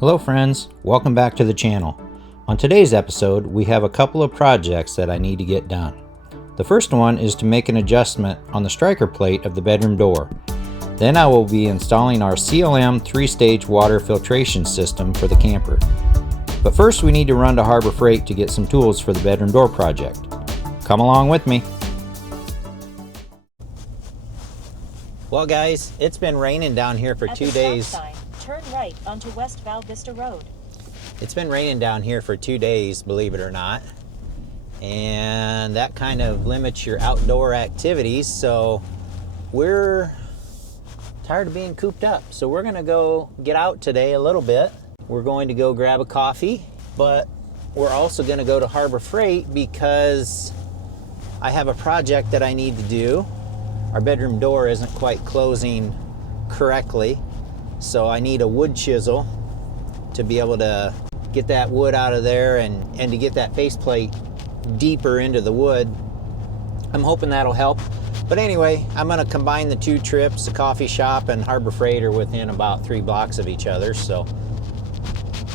Hello friends, welcome back to the channel. On today's episode, we have a couple of projects that I need to get done. The first one is to make an adjustment on the striker plate of the bedroom door. Then I will be installing our CLM 3-stage water filtration system for the camper. But first we need to run to Harbor Freight to get some tools for the bedroom door project. Come along with me. Well guys, it's been raining down here for 2 days. Sign, turn right onto West Val Vista Road. It's been raining down here for 2 days, believe it or not. And that kind of limits your outdoor activities, so we're tired of being cooped up. So we're gonna go get out today a little bit. We're going to go grab a coffee, but we're also gonna go to Harbor Freight because I have a project that I need to do. Our bedroom door isn't quite closing correctly, so I need a wood chisel to be able to get that wood out of there and to get that faceplate deeper into the wood. I'm hoping that'll help. But anyway, I'm gonna combine the two trips. The coffee shop and Harbor Freight are within about 3 blocks of each other, so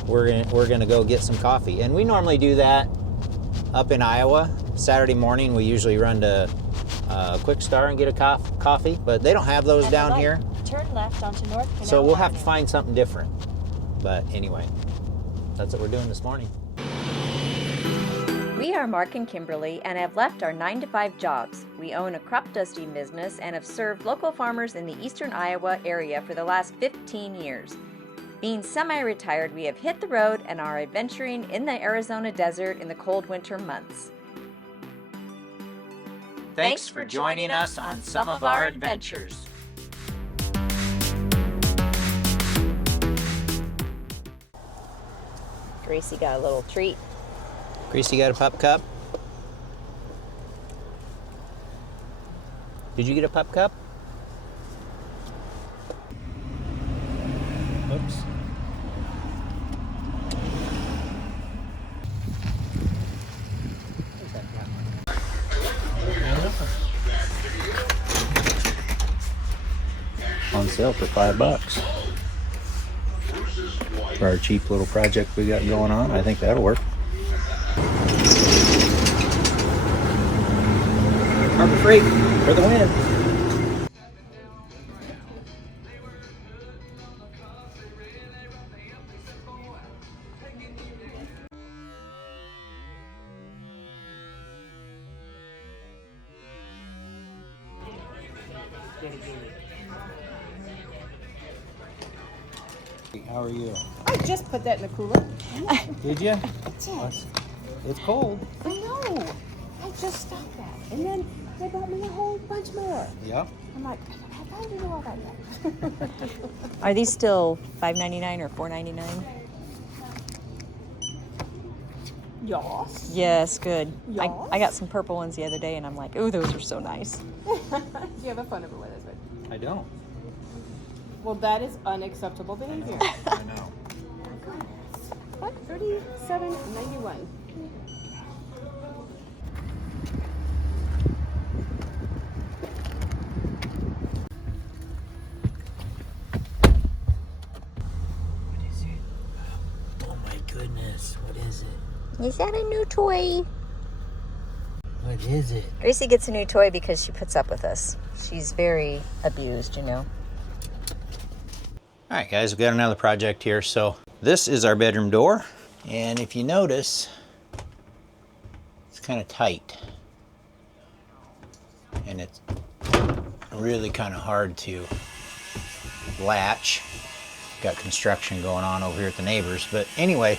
we're gonna go get some coffee. And we normally do that up in Iowa. Saturday morning we usually run to Quick Star and get a coffee, but they don't have those down here. Turn left onto North Canal So we'll have to Avenue. find something different. But anyway, that's what we're doing this morning. We are Mark and Kimberly and have left our 9-to-5 jobs. We own a crop dusting business and have served local farmers in the eastern Iowa area for the last 15 years. Being semi-retired, we have hit the road and are adventuring in the Arizona desert in the cold winter months. Thanks for joining us on some of our adventures. Gracie got a little treat. Gracie got a pup cup? Did you get a pup cup? Oops. On sale for $5 for our cheap little project we got going on. I think that'll work. Harbor Freight for the win. How are you? I just put that in the cooler. Did you? Yes. It's cold. I know. I just stopped that. And then they bought me a whole bunch more. Yep. I'm like, I don't know about that. Are these still $5.99 or $4.99? Yoss. Yes, good. Yes. I got some purple ones the other day and I'm like, oh, those are so nice. Do you have a phone number with us? But, I don't. well, that is unacceptable behavior. I know. What? $37.91. What is it? Oh my goodness, what is it? Is that a new toy? What is it? Gracie gets a new toy because she puts up with us. She's very abused, you know. All right, guys, we've got another project here. So this is our bedroom door. And if you notice, it's kind of tight. And it's really kind of hard to latch. Got construction going on over here at the neighbors. But anyway,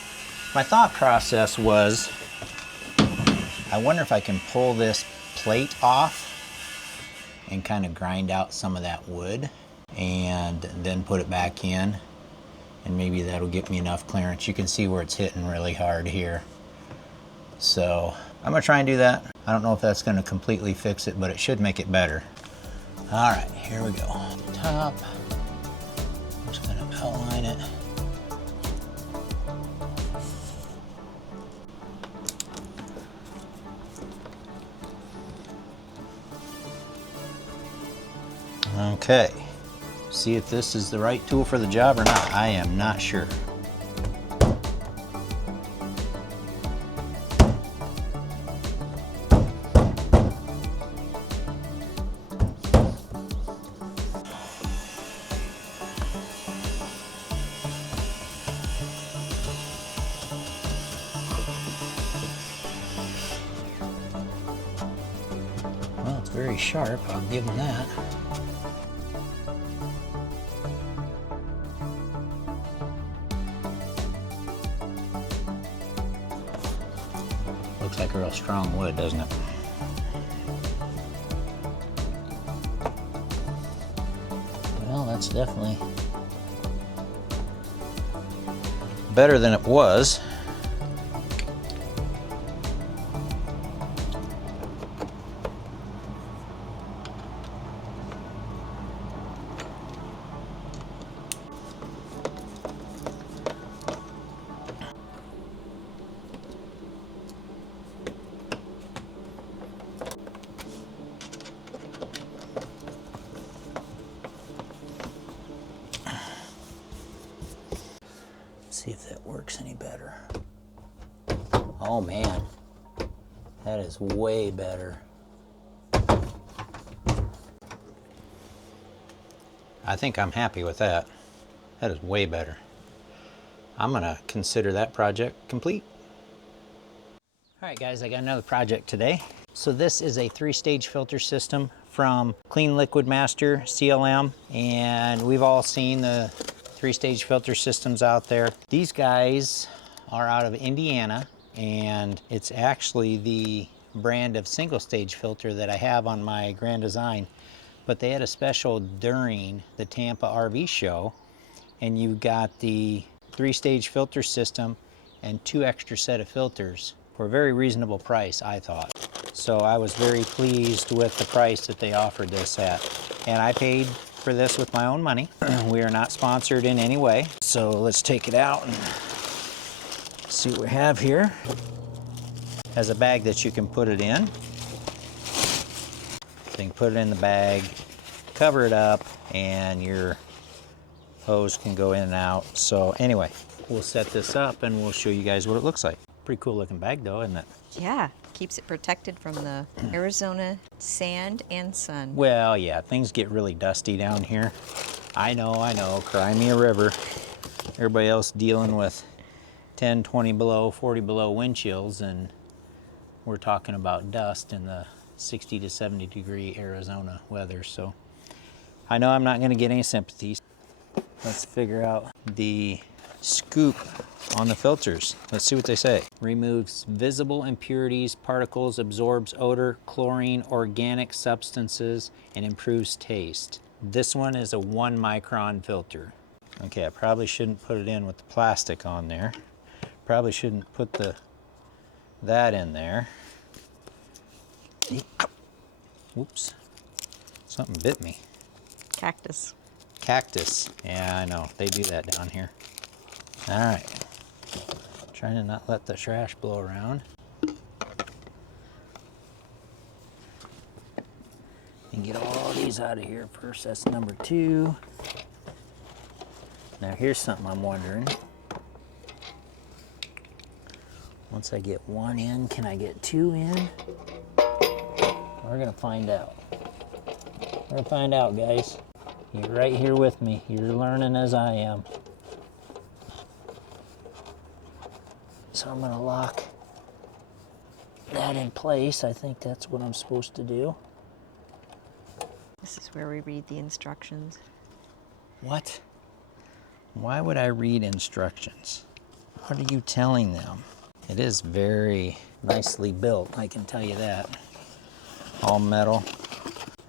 my thought process was, I wonder if I can pull this plate off and kind of grind out some of that wood and then put it back in, and maybe that'll get me enough clearance. You can see where it's hitting really hard here. So I'm gonna try and do that. I don't know if that's gonna completely fix it, but it should make it better. All right, here we go. Top, I'm just gonna outline it. Okay, see if this is the right tool for the job or not. I am not sure. very sharp, I'll give them that. Looks like a real strong wood, doesn't it? Well, that's definitely better than it was. See if that works any better. Oh man, that is way better. I think I'm happy with that. That is way better. I'm gonna consider that project complete. All right guys, I got another project today. So this is a 3-stage filter system from Clean Liquid Master, CLM, and we've all seen the 3-stage filter systems out there. These guys are out of Indiana, and it's actually the brand of single-stage filter that I have on my Grand Design, but they had a special during the Tampa RV show, and you got the 3-stage filter system and 2 extra set of filters for a very reasonable price, I thought. So I was very pleased with the price that they offered this at, and I paid for this with my own money. We are not sponsored in any way. So let's take it out and see what we have here. Has a bag that you can put it in. So you can put it in the bag, cover it up, and your hose can go in and out. So anyway, we'll set this up and we'll show you guys what it looks like. Pretty cool looking bag though, isn't it? Yeah, keeps it protected from the Arizona sand and sun. Well, yeah, things get really dusty down here. I know, cry me a river. Everybody else dealing with 10, 20 below, 40 below wind chills, and we're talking about dust in the 60 to 70 degree Arizona weather. So I know I'm not gonna get any sympathies. Let's figure out the scoop on the filters. Let's see what they say. Removes visible impurities, particles, absorbs odor, chlorine, organic substances, and improves taste. This one is a 1 micron filter. Okay, I probably shouldn't put it in with the plastic on there. Probably shouldn't put that in there. Whoops, something bit me. Cactus. Cactus, yeah, I know, they do that down here. All right, trying to not let the trash blow around. And get all these out of here first. That's number 2. Now here's something I'm wondering. Once I get 1 in, can I get 2 in? We're gonna find out. We're gonna find out, guys. You're right here with me. You're learning as I am. So I'm gonna lock that in place. I think that's what I'm supposed to do. This is where we read the instructions. What? Why would I read instructions? What are you telling them? It is very nicely built, I can tell you that. All metal.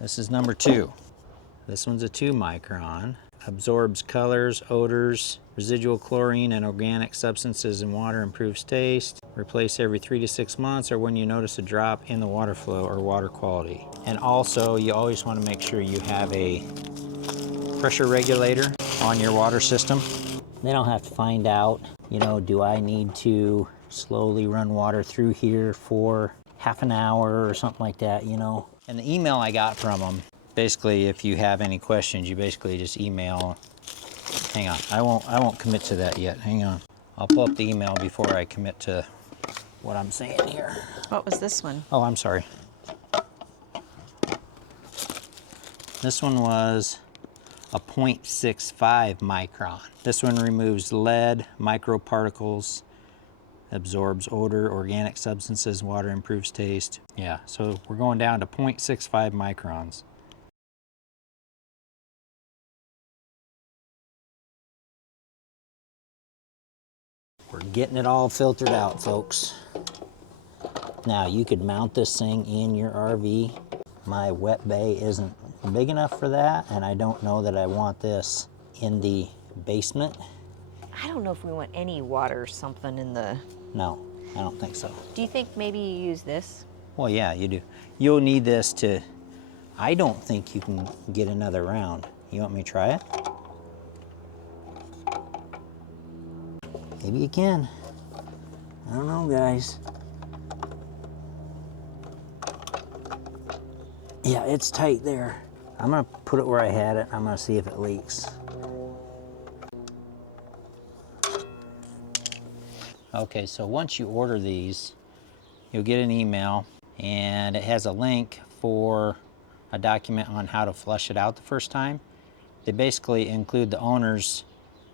This is number 2. This one's a 2 micron. Absorbs colors, odors, residual chlorine and organic substances in water, improves taste. Replace every 3 to 6 months or when you notice a drop in the water flow or water quality. And also, you always want to make sure you have a pressure regulator on your water system. They don't have to find out, you know, do I need to slowly run water through here for half an hour or something like that, you know. And the email I got from them, basically, if you have any questions, you basically just email. Hang on, I won't commit to that yet. Hang on, I'll pull up the email before I commit to what I'm saying here. What was this one? Oh, I'm sorry. This one was a 0.65 micron. This one removes lead, microparticles, absorbs odor, organic substances, water improves taste. Yeah, so we're going down to 0.65 microns. We're getting it all filtered out, folks. Now, you could mount this thing in your RV. My wet bay isn't big enough for that, and I don't know that I want this in the basement. I don't know if we want any water or something in the... No, I don't think so. Do you think maybe you use this? Well, yeah, you do. You'll need this to... I don't think you can get another round. You want me to try it? Maybe you can. I don't know, guys. Yeah, it's tight there. I'm gonna put it where I had it. I'm gonna see if it leaks. Okay, so once you order these, you'll get an email and it has a link for a document on how to flush it out the first time. They basically include the owner's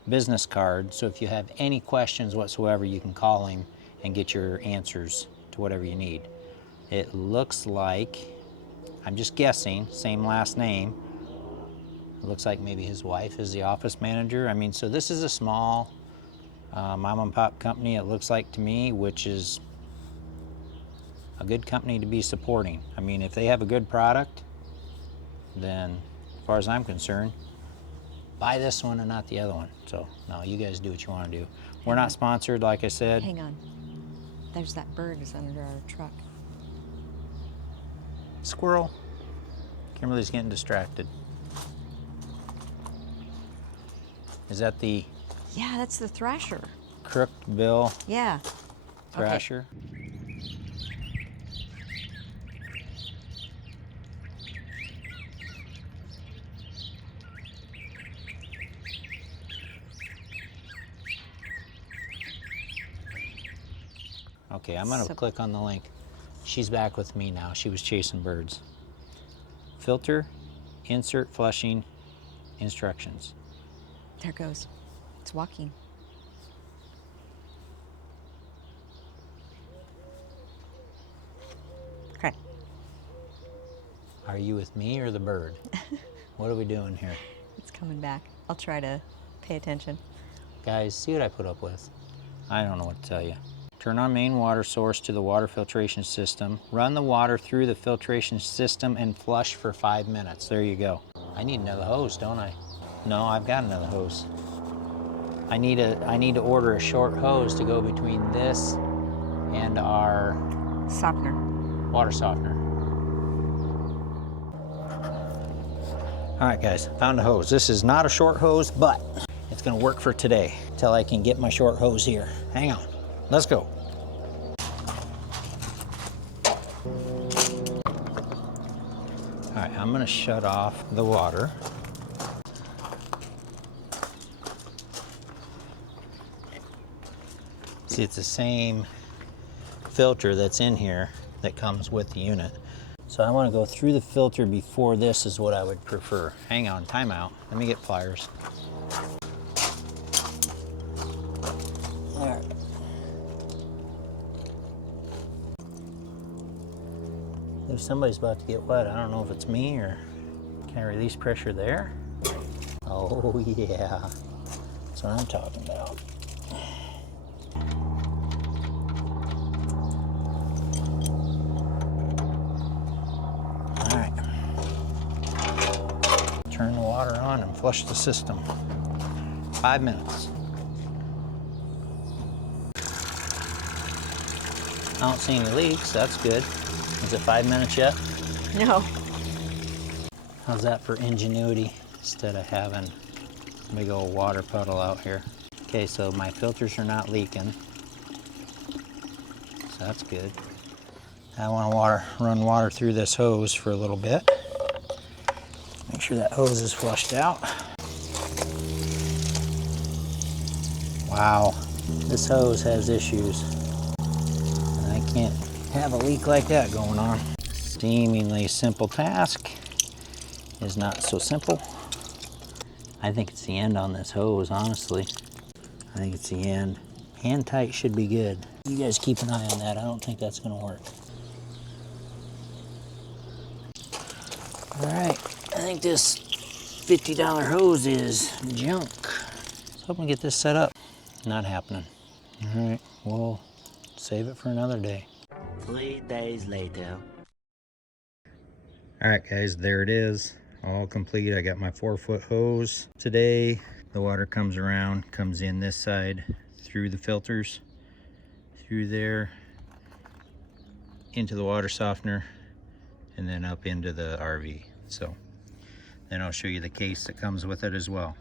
business card, so if you have any questions whatsoever, you can call him and get your answers to whatever you need. It looks like, I'm just guessing, same last name. It looks like maybe his wife is the office manager. I mean, so this is a small mom and pop company, it looks like to me, which is a good company to be supporting. I mean, if they have a good product, then as far as I'm concerned, buy this one and not the other one. So, no, you guys do what you want to do. We're not sponsored, like I said. Hang on. There's that bird is under our truck. Squirrel. Kimberly's getting distracted. Is that the Yeah, that's the thrasher. crooked bill Yeah. thrasher? Okay, I'm gonna click on the link. She's back with me now. She was chasing birds. Filter, insert flushing, instructions. There it goes. It's walking. Okay. Are you with me or the bird? What are we doing here? It's coming back. I'll try to pay attention. Guys, see what I put up with. I don't know what to tell you. Turn on main water source to the water filtration system. Run the water through the filtration system and flush for 5 minutes. There you go. I need another hose, don't I? No, I've got another hose. I need to order a short hose to go between this and our Softener. water softener. All right, guys, found a hose. This is not a short hose, but it's gonna work for today till I can get my short hose here. Hang on, let's go. All right, I'm gonna shut off the water. See, it's the same filter that's in here that comes with the unit. So I want to go through the filter before this is what I would prefer. Hang on, time out. Let me get pliers. All right. If somebody's about to get wet, I don't know if it's me or can I release pressure there? Oh yeah, that's what I'm talking about. Turn the water on and flush the system. 5 minutes. I don't see any leaks, that's good. Is it 5 minutes yet? No. How's that for ingenuity instead of having a big old water puddle out here? Okay, so my filters are not leaking. So that's good. I want to run water through this hose for a little bit. Make sure that hose is flushed out. Wow, this hose has issues. And I can't have a leak like that going on. Seemingly simple task is not so simple. I think it's the end on this hose, honestly. I think it's the end. Hand tight should be good. You guys keep an eye on that. I don't think that's gonna work. All right, I think this $50 hose is junk. Let's hope we get this set up. Not happening. All right, we'll save it for another day. 3 days later. All right, guys, there it is, all complete. I got my 4-foot hose today. The water comes around, comes in this side, through the filters, through there, into the water softener, and then up into the RV. So then I'll show you the case that comes with it as well.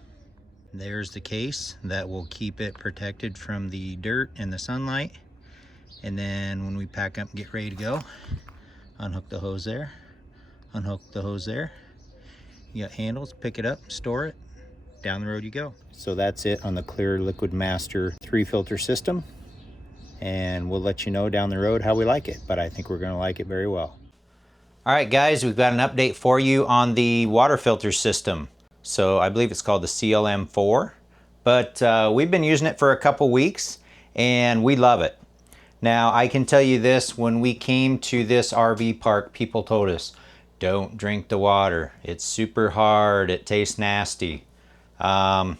There's the case that will keep it protected from the dirt and the sunlight. And then when we pack up and get ready to go, unhook the hose there, unhook the hose there. You got handles, pick it up, store it, down the road you go. So that's it on the Clear Liquid Master 3-filter system. And we'll let you know down the road how we like it, but I think we're gonna like it very well. All right, guys, we've got an update for you on the water filter system. So I believe it's called the CLM 4, but we've been using it for a couple weeks and we love it. Now, I can tell you this, when we came to this RV park, people told us, don't drink the water. It's super hard, it tastes nasty. The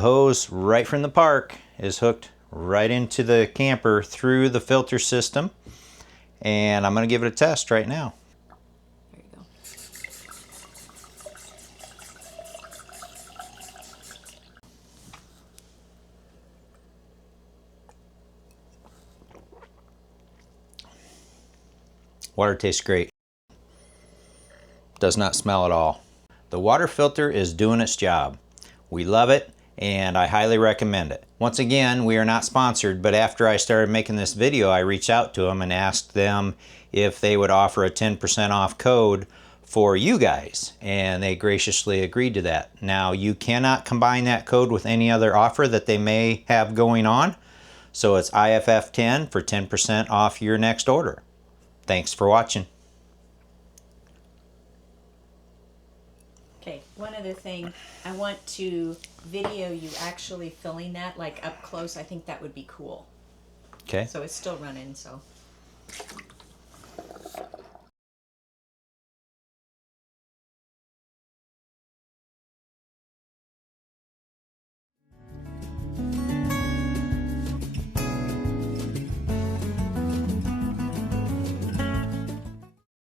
hose right from the park is hooked right into the camper through the filter system. And I'm gonna give it a test right now. There you go. Water tastes great. Does not smell at all. The water filter is doing its job. We love it and I highly recommend it. Once again, we are not sponsored, but after I started making this video, I reached out to them and asked them if they would offer a 10% off code for you guys, and they graciously agreed to that. Now, you cannot combine that code with any other offer that they may have going on, so it's IFF10 for 10% off your next order. Thanks for watching. Okay, one other thing. I want to video you actually filling that, like up close. I think that would be cool. Okay. So it's still running, so.